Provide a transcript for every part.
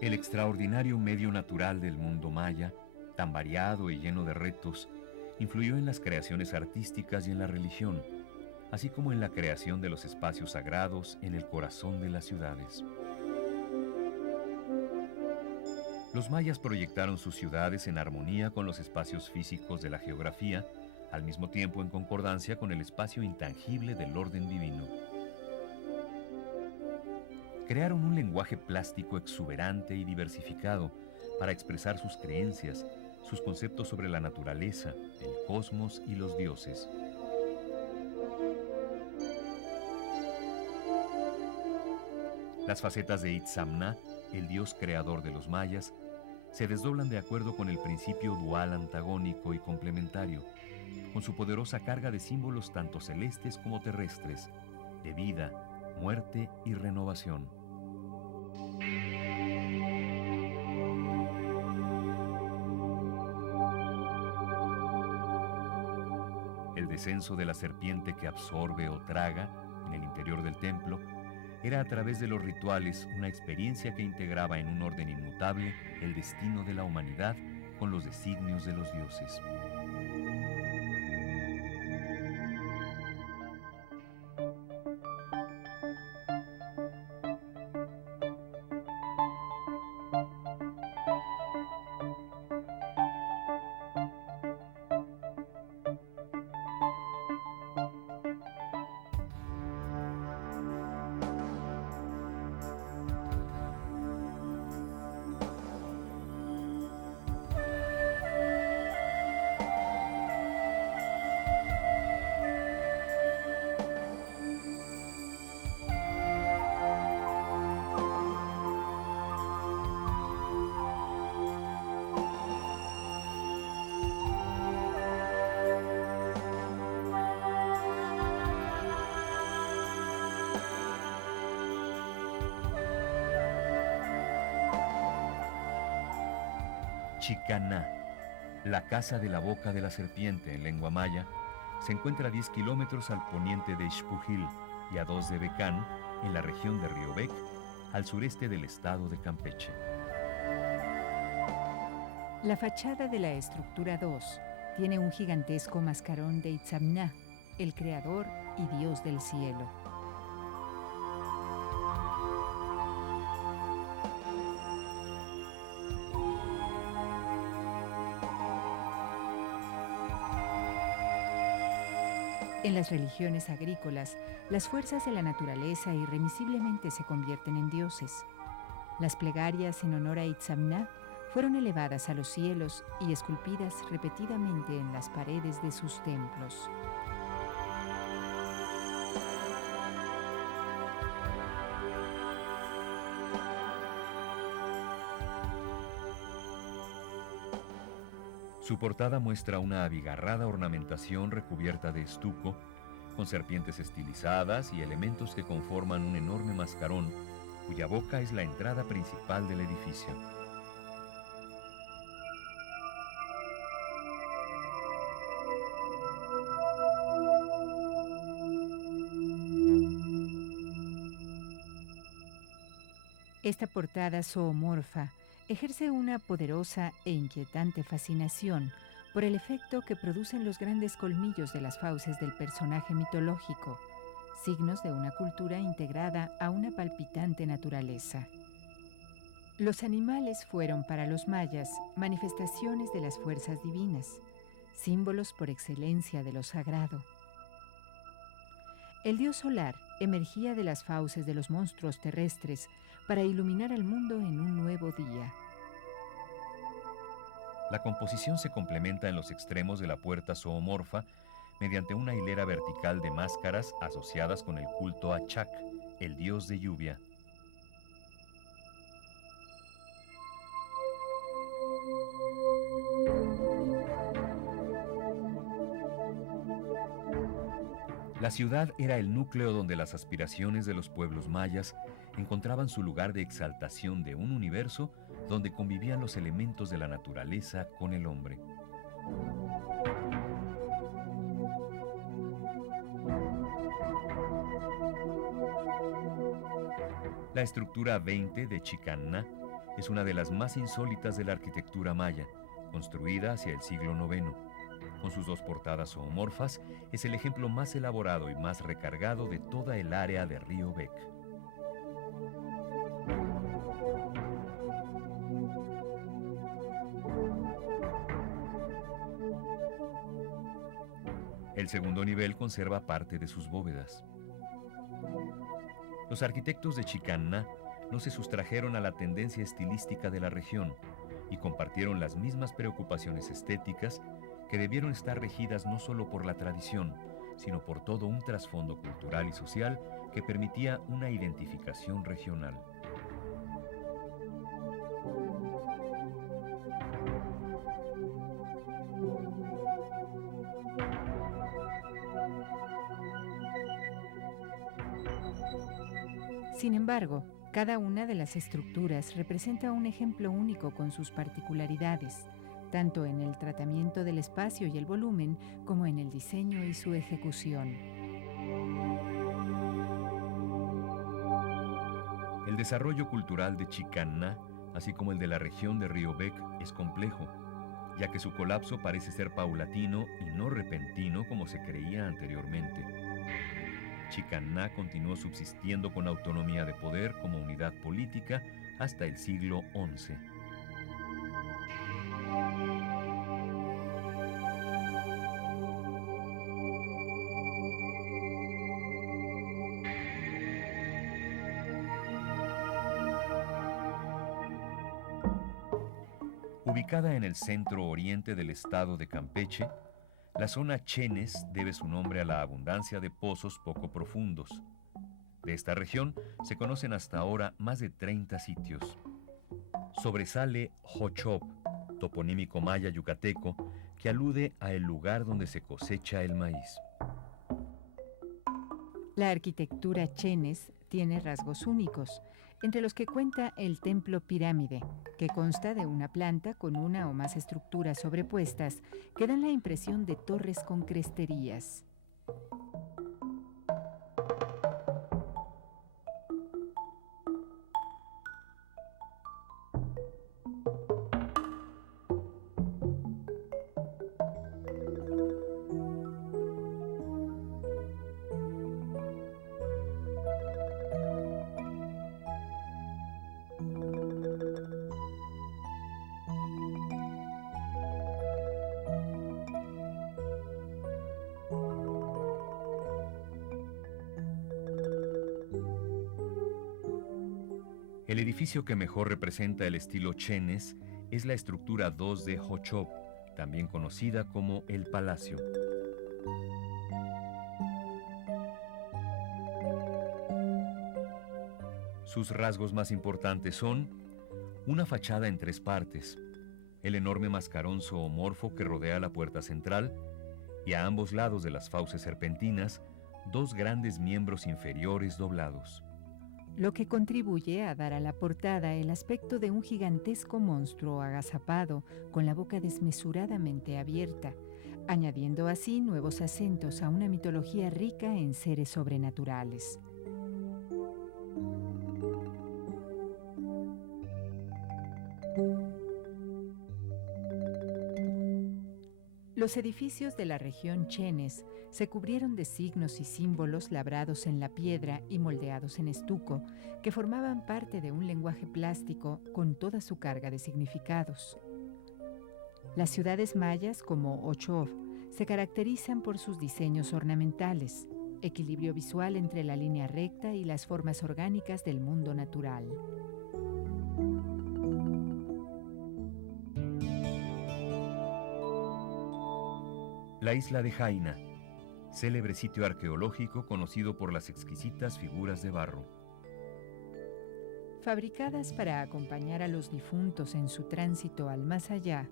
El extraordinario medio natural del mundo maya, tan variado y lleno de retos, influyó en las creaciones artísticas y en la religión, así como en la creación de los espacios sagrados en el corazón de las ciudades. Los mayas proyectaron sus ciudades en armonía con los espacios físicos de la geografía, al mismo tiempo en concordancia con el espacio intangible del orden divino. Crearon un lenguaje plástico exuberante y diversificado para expresar sus creencias, sus conceptos sobre la naturaleza, el cosmos y los dioses. Las facetas de Itzamna, el dios creador de los mayas, se desdoblan de acuerdo con el principio dual antagónico y complementario, con su poderosa carga de símbolos tanto celestes como terrestres, de vida, muerte y renovación. El descenso de la serpiente que absorbe o traga en el interior del templo era a través de los rituales una experiencia que integraba en un orden inmutable el destino de la humanidad con los designios de los dioses. Chicaná, la casa de la boca de la serpiente en lengua maya, se encuentra a 10 kilómetros al poniente de Xpujil y a 2 de Becán, en la región de Riobec, al sureste del estado de Campeche. La fachada de la estructura 2 tiene un gigantesco mascarón de Itzamna, el creador y dios del cielo. En las religiones agrícolas, las fuerzas de la naturaleza irremisiblemente se convierten en dioses. Las plegarias en honor a Itzamna fueron elevadas a los cielos y esculpidas repetidamente en las paredes de sus templos. Su portada muestra una abigarrada ornamentación recubierta de estuco, con serpientes estilizadas y elementos que conforman un enorme mascarón, cuya boca es la entrada principal del edificio. Esta portada zoomorfa ejerce una poderosa e inquietante fascinación por el efecto que producen los grandes colmillos de las fauces del personaje mitológico, signos de una cultura integrada a una palpitante naturaleza. Los animales fueron para los mayas manifestaciones de las fuerzas divinas, símbolos por excelencia de lo sagrado. El dios solar emergía de las fauces de los monstruos terrestres para iluminar al mundo en un nuevo día. La composición se complementa en los extremos de la puerta zoomorfa mediante una hilera vertical de máscaras asociadas con el culto a Chak, el dios de lluvia. La ciudad era el núcleo donde las aspiraciones de los pueblos mayas encontraban su lugar de exaltación de un universo donde convivían los elementos de la naturaleza con el hombre. La estructura 20 de Chicanna es una de las más insólitas de la arquitectura maya, construida hacia el siglo IX. Con sus dos portadas zoomorfas, es el ejemplo más elaborado y más recargado de toda el área de Río Bec. El segundo nivel conserva parte de sus bóvedas. Los arquitectos de Chicanná no se sustrajeron a la tendencia estilística de la región y compartieron las mismas preocupaciones estéticas que debieron estar regidas no solo por la tradición, sino por todo un trasfondo cultural y social que permitía una identificación regional. Sin embargo, cada una de las estructuras representa un ejemplo único con sus particularidades, tanto en el tratamiento del espacio y el volumen como en el diseño y su ejecución. El desarrollo cultural de Chicanná, así como el de la región de Río Bec, es complejo, ya que su colapso parece ser paulatino y no repentino como se creía anteriormente. Chicanná continuó subsistiendo con autonomía de poder como unidad política hasta el siglo XI. Ubicada en el centro oriente del estado de Campeche, la zona Chenes debe su nombre a la abundancia de pozos poco profundos. De esta región se conocen hasta ahora más de 30 sitios. Sobresale Jochop, toponímico maya yucateco, que alude a el lugar donde se cosecha el maíz. La arquitectura Chenes tiene rasgos únicos, entre los que cuenta el templo pirámide, que consta de una planta con una o más estructuras sobrepuestas que dan la impresión de torres con cresterías. El edificio que mejor representa el estilo Chenes es la estructura 2 de Jochop, también conocida como el Palacio. Sus rasgos más importantes son una fachada en 3 partes, el enorme mascarón zoomorfo que rodea la puerta central y a ambos lados de las fauces serpentinas, 2 grandes miembros inferiores doblados, lo que contribuye a dar a la portada el aspecto de un gigantesco monstruo agazapado con la boca desmesuradamente abierta, añadiendo así nuevos acentos a una mitología rica en seres sobrenaturales. Los edificios de la región Chenes se cubrieron de signos y símbolos labrados en la piedra y moldeados en estuco, que formaban parte de un lenguaje plástico con toda su carga de significados. Las ciudades mayas, como Ochoa, se caracterizan por sus diseños ornamentales, equilibrio visual entre la línea recta y las formas orgánicas del mundo natural. La isla de Jaina, célebre sitio arqueológico conocido por las exquisitas figuras de barro. Fabricadas para acompañar a los difuntos en su tránsito al más allá,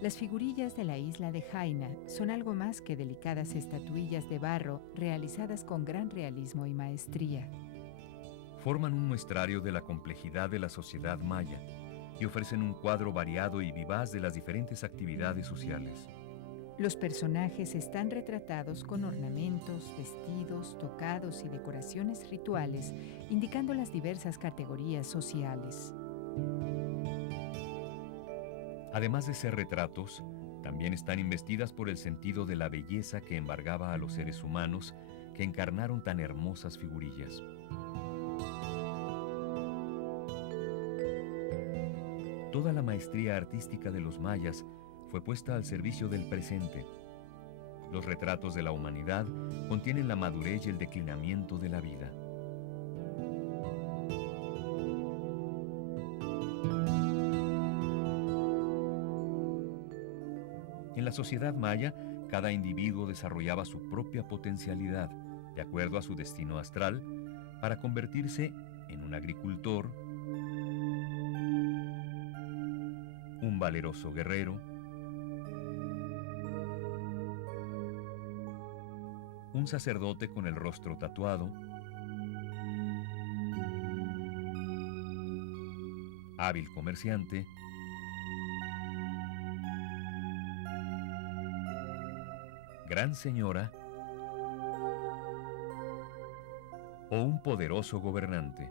las figurillas de la isla de Jaina son algo más que delicadas estatuillas de barro realizadas con gran realismo y maestría. Forman un muestrario de la complejidad de la sociedad maya y ofrecen un cuadro variado y vivaz de las diferentes actividades sociales. Los personajes están retratados con ornamentos, vestidos, tocados y decoraciones rituales, indicando las diversas categorías sociales. Además de ser retratos, también están investidas por el sentido de la belleza que embargaba a los seres humanos que encarnaron tan hermosas figurillas. Toda la maestría artística de los mayas fue puesta al servicio del presente. Los retratos de la humanidad contienen la madurez y el declinamiento de la vida. En la sociedad maya, cada individuo desarrollaba su propia potencialidad, de acuerdo a su destino astral, para convertirse en un agricultor, un valeroso guerrero, un sacerdote con el rostro tatuado, hábil comerciante, gran señora o un poderoso gobernante.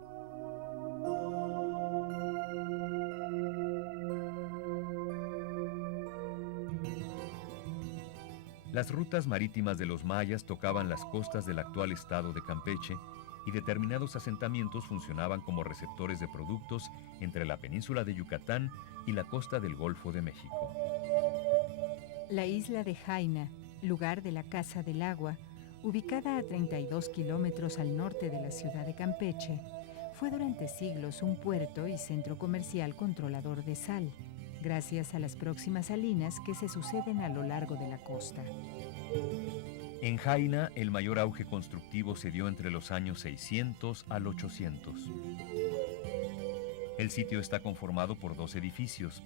Las rutas marítimas de los mayas tocaban las costas del actual estado de Campeche y determinados asentamientos funcionaban como receptores de productos entre la península de Yucatán y la costa del Golfo de México. La isla de Jaina, lugar de la Casa del Agua, ubicada a 32 kilómetros al norte de la ciudad de Campeche, fue durante siglos un puerto y centro comercial controlador de sal, gracias a las próximas salinas que se suceden a lo largo de la costa. En Jaina, el mayor auge constructivo se dio entre los años 600 al 800. El sitio está conformado por dos edificios: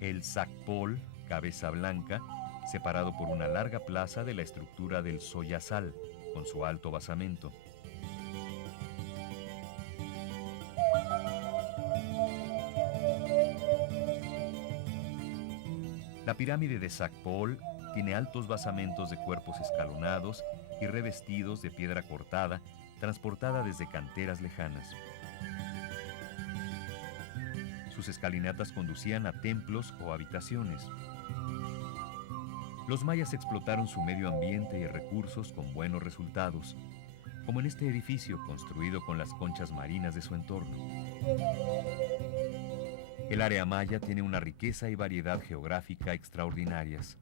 el Zacpol, Cabeza Blanca, separado por una larga plaza de la estructura del Soyasal, con su alto basamento. La pirámide de Zacpol tiene altos basamentos de cuerpos escalonados y revestidos de piedra cortada, transportada desde canteras lejanas. Sus escalinatas conducían a templos o habitaciones. Los mayas explotaron su medio ambiente y recursos con buenos resultados, como en este edificio construido con las conchas marinas de su entorno. El área maya tiene una riqueza y variedad geográfica extraordinarias.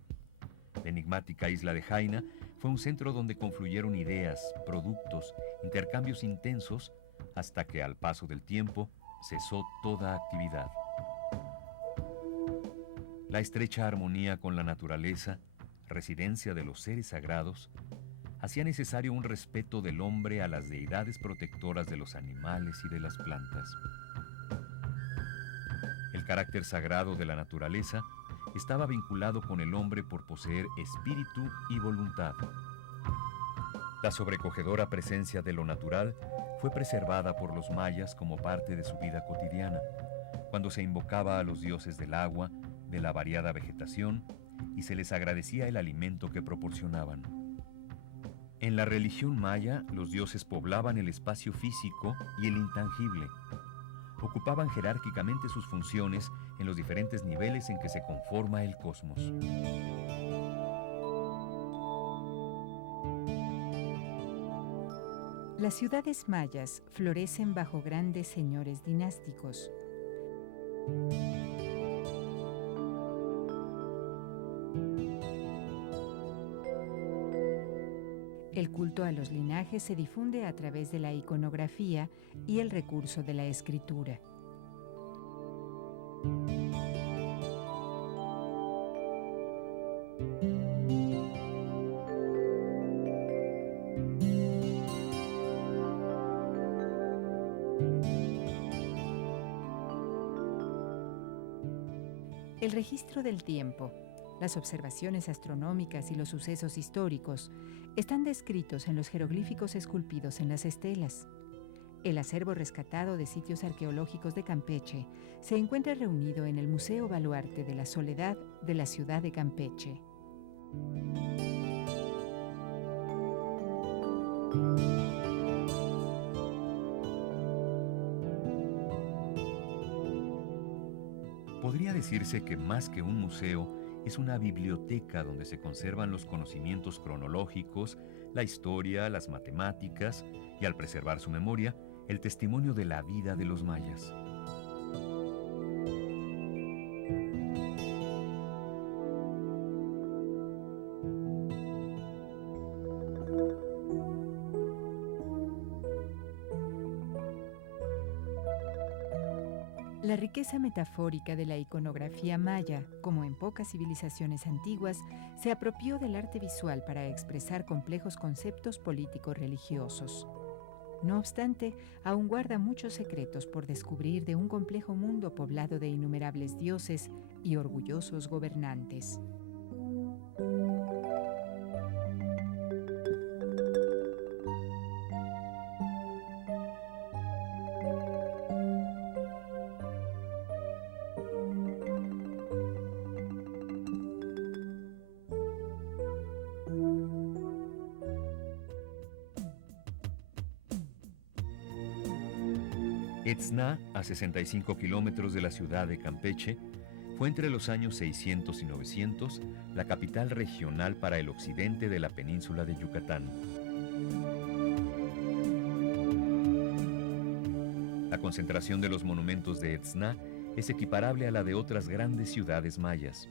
La enigmática isla de Jaina fue un centro donde confluyeron ideas, productos, intercambios intensos, hasta que al paso del tiempo cesó toda actividad. La estrecha armonía con la naturaleza, residencia de los seres sagrados, hacía necesario un respeto del hombre a las deidades protectoras de los animales y de las plantas. El carácter sagrado de la naturaleza estaba vinculado con el hombre por poseer espíritu y voluntad. La sobrecogedora presencia de lo natural fue preservada por los mayas como parte de su vida cotidiana, cuando se invocaba a los dioses del agua, de la variada vegetación, y se les agradecía el alimento que proporcionaban. En la religión maya, los dioses poblaban el espacio físico y el intangible. Ocupaban jerárquicamente sus funciones en los diferentes niveles en que se conforma el cosmos. Las ciudades mayas florecen bajo grandes señores dinásticos. El culto a los linajes se difunde a través de la iconografía y el recurso de la escritura. El registro del tiempo, las observaciones astronómicas y los sucesos históricos están descritos en los jeroglíficos esculpidos en las estelas. El acervo rescatado de sitios arqueológicos de Campeche se encuentra reunido en el Museo Baluarte de la Soledad de la ciudad de Campeche. Podría decirse que más que un museo, es una biblioteca donde se conservan los conocimientos cronológicos, la historia, las matemáticas y, al preservar su memoria, el testimonio de la vida de los mayas. La riqueza metafórica de la iconografía maya, como en pocas civilizaciones antiguas, se apropió del arte visual para expresar complejos conceptos político-religiosos. No obstante, aún guarda muchos secretos por descubrir de un complejo mundo poblado de innumerables dioses y orgullosos gobernantes. Etzna, a 65 kilómetros de la ciudad de Campeche, fue entre los años 600 y 900 la capital regional para el occidente de la península de Yucatán. La concentración de los monumentos de Etzna es equiparable a la de otras grandes ciudades mayas.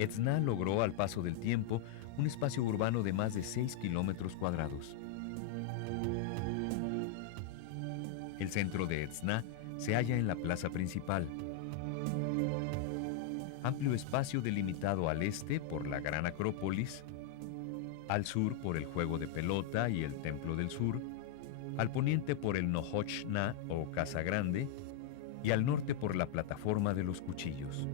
Etzna logró al paso del tiempo un espacio urbano de más de 6 kilómetros cuadrados. El centro de Etzna se halla en la plaza principal. Amplio espacio delimitado al este por la Gran Acrópolis, al sur por el juego de pelota y el Templo del Sur, al poniente por el Nohoch-Na o Casa Grande y al norte por la Plataforma de los Cuchillos.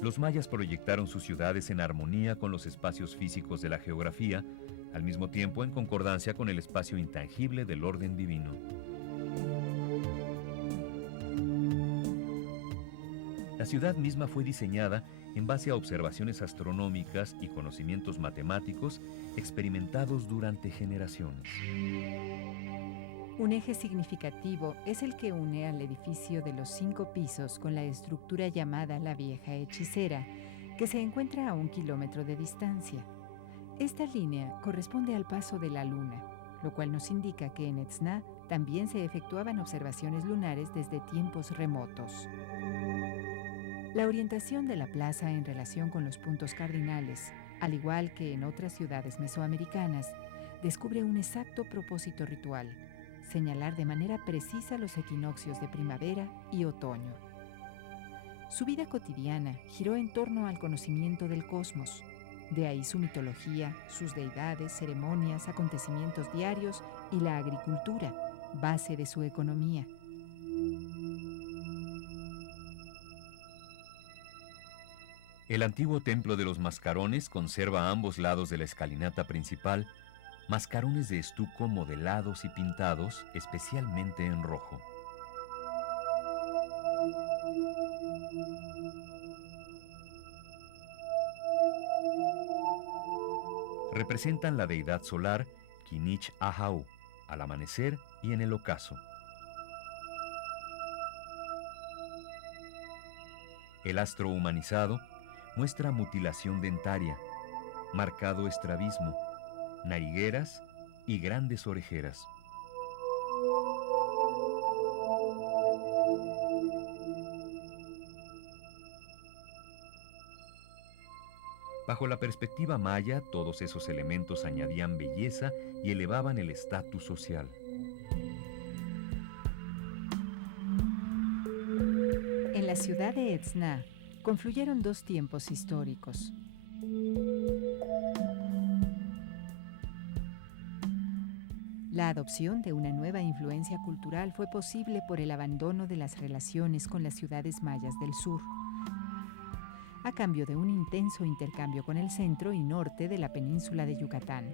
Los mayas proyectaron sus ciudades en armonía con los espacios físicos de la geografía, al mismo tiempo en concordancia con el espacio intangible del orden divino. La ciudad misma fue diseñada en base a observaciones astronómicas y conocimientos matemáticos experimentados durante generaciones. Un eje significativo es el que une al edificio de los 5 pisos con la estructura llamada la Vieja Hechicera, que se encuentra a 1 kilómetro de distancia. Esta línea corresponde al paso de la luna, lo cual nos indica que en Etzna también se efectuaban observaciones lunares desde tiempos remotos. La orientación de la plaza en relación con los puntos cardinales, al igual que en otras ciudades mesoamericanas, descubre un exacto propósito ritual: señalar de manera precisa los equinoccios de primavera y otoño. Su vida cotidiana giró en torno al conocimiento del cosmos. De ahí su mitología, sus deidades, ceremonias, acontecimientos diarios y la agricultura, base de su economía. El antiguo templo de los mascarones conserva a ambos lados de la escalinata principal mascarones de estuco modelados y pintados, especialmente en rojo. Representan la deidad solar Kinich Ahau, al amanecer y en el ocaso. El astro humanizado muestra mutilación dentaria, marcado estrabismo, narigueras y grandes orejeras. Bajo la perspectiva maya, todos esos elementos añadían belleza y elevaban el estatus social. En la ciudad de Etzna confluyeron 2 tiempos históricos. La adopción de una nueva influencia cultural fue posible por el abandono de las relaciones con las ciudades mayas del sur, a cambio de un intenso intercambio con el centro y norte de la península de Yucatán.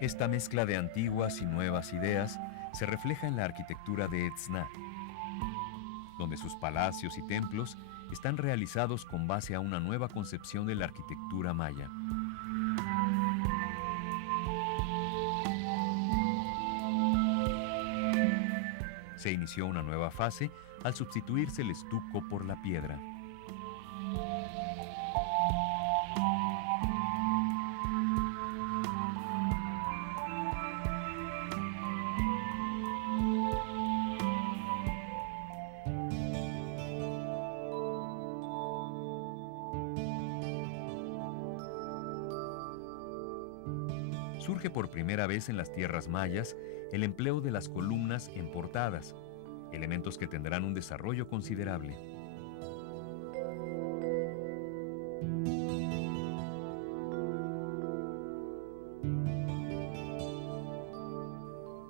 Esta mezcla de antiguas y nuevas ideas se refleja en la arquitectura de Etzna, donde sus palacios y templos están realizados con base a una nueva concepción de la arquitectura maya. Se inició una nueva fase al sustituirse el estuco por la piedra. Surge por primera vez en las tierras mayas el empleo de las columnas en portadas, elementos que tendrán un desarrollo considerable.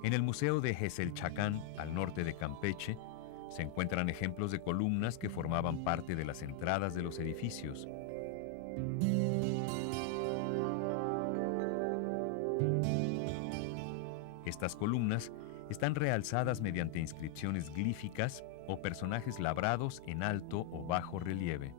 En el Museo de Jexelchacán, al norte de Campeche, se encuentran ejemplos de columnas que formaban parte de las entradas de los edificios. Estas columnas están realzadas mediante inscripciones glíficas o personajes labrados en alto o bajo relieve.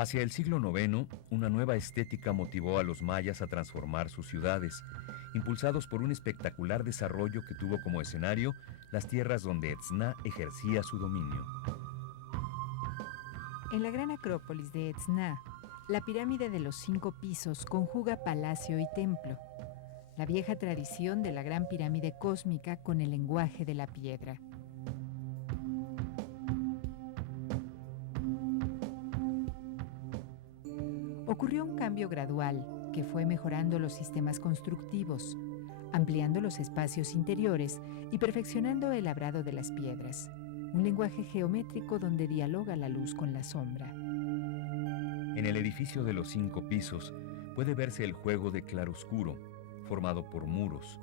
Hacia el siglo IX, una nueva estética motivó a los mayas a transformar sus ciudades, impulsados por un espectacular desarrollo que tuvo como escenario las tierras donde Etzna ejercía su dominio. En la gran acrópolis de Etzna, la pirámide de los 5 pisos conjuga palacio y templo, la vieja tradición de la gran pirámide cósmica con el lenguaje de la piedra. Ocurrió un cambio gradual que fue mejorando los sistemas constructivos, ampliando los espacios interiores y perfeccionando el labrado de las piedras, un lenguaje geométrico donde dialoga la luz con la sombra. En el edificio de los 5 pisos puede verse el juego de claroscuro, formado por muros,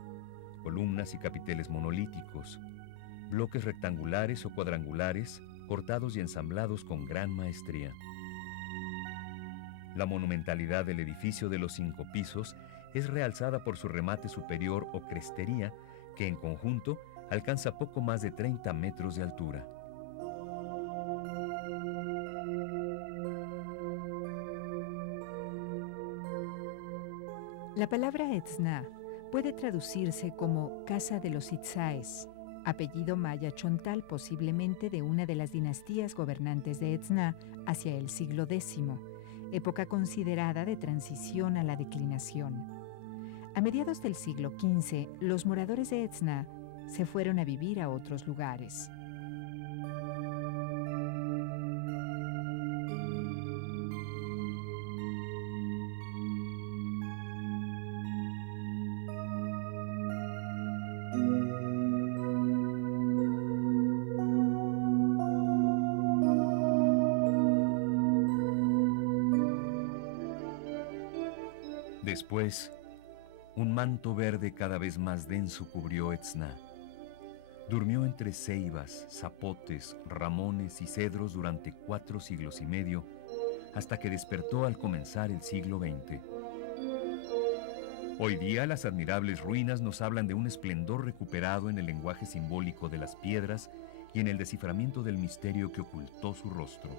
columnas y capiteles monolíticos, bloques rectangulares o cuadrangulares cortados y ensamblados con gran maestría. La monumentalidad del edificio de los 5 pisos es realzada por su remate superior o crestería, que en conjunto alcanza poco más de 30 metros de altura. La palabra Etzna puede traducirse como Casa de los Itzáes, apellido maya chontal posiblemente de una de las dinastías gobernantes de Etzna hacia el siglo X, época considerada de transición a la declinación. A mediados del siglo XV, los moradores de Etzna se fueron a vivir a otros lugares. Después, un manto verde cada vez más denso cubrió Etzna. Durmió entre ceibas, zapotes, ramones y cedros durante 4 siglos y medio, hasta que despertó al comenzar el siglo XX. Hoy día, las admirables ruinas nos hablan de un esplendor recuperado en el lenguaje simbólico de las piedras y en el desciframiento del misterio que ocultó su rostro.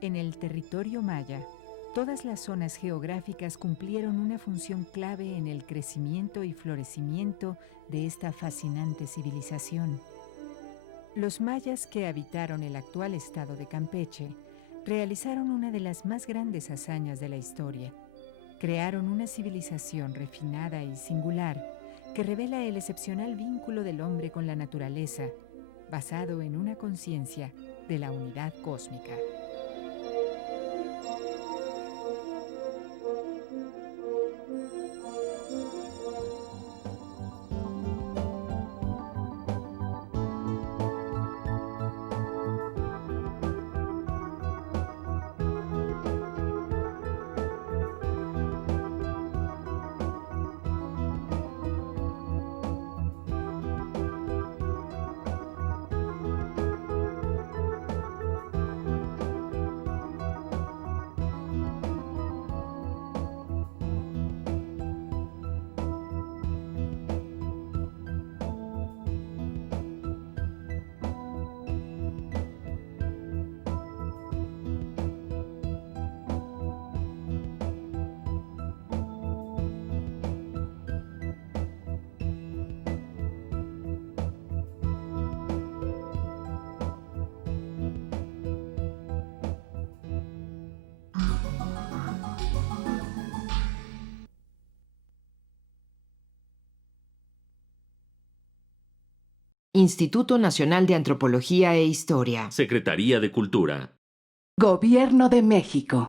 En el territorio maya, todas las zonas geográficas cumplieron una función clave en el crecimiento y florecimiento de esta fascinante civilización. Los mayas que habitaron el actual estado de Campeche realizaron una de las más grandes hazañas de la historia. Crearon una civilización refinada y singular que revela el excepcional vínculo del hombre con la naturaleza, basado en una conciencia de la unidad cósmica. Instituto Nacional de Antropología e Historia. Secretaría de Cultura. Gobierno de México.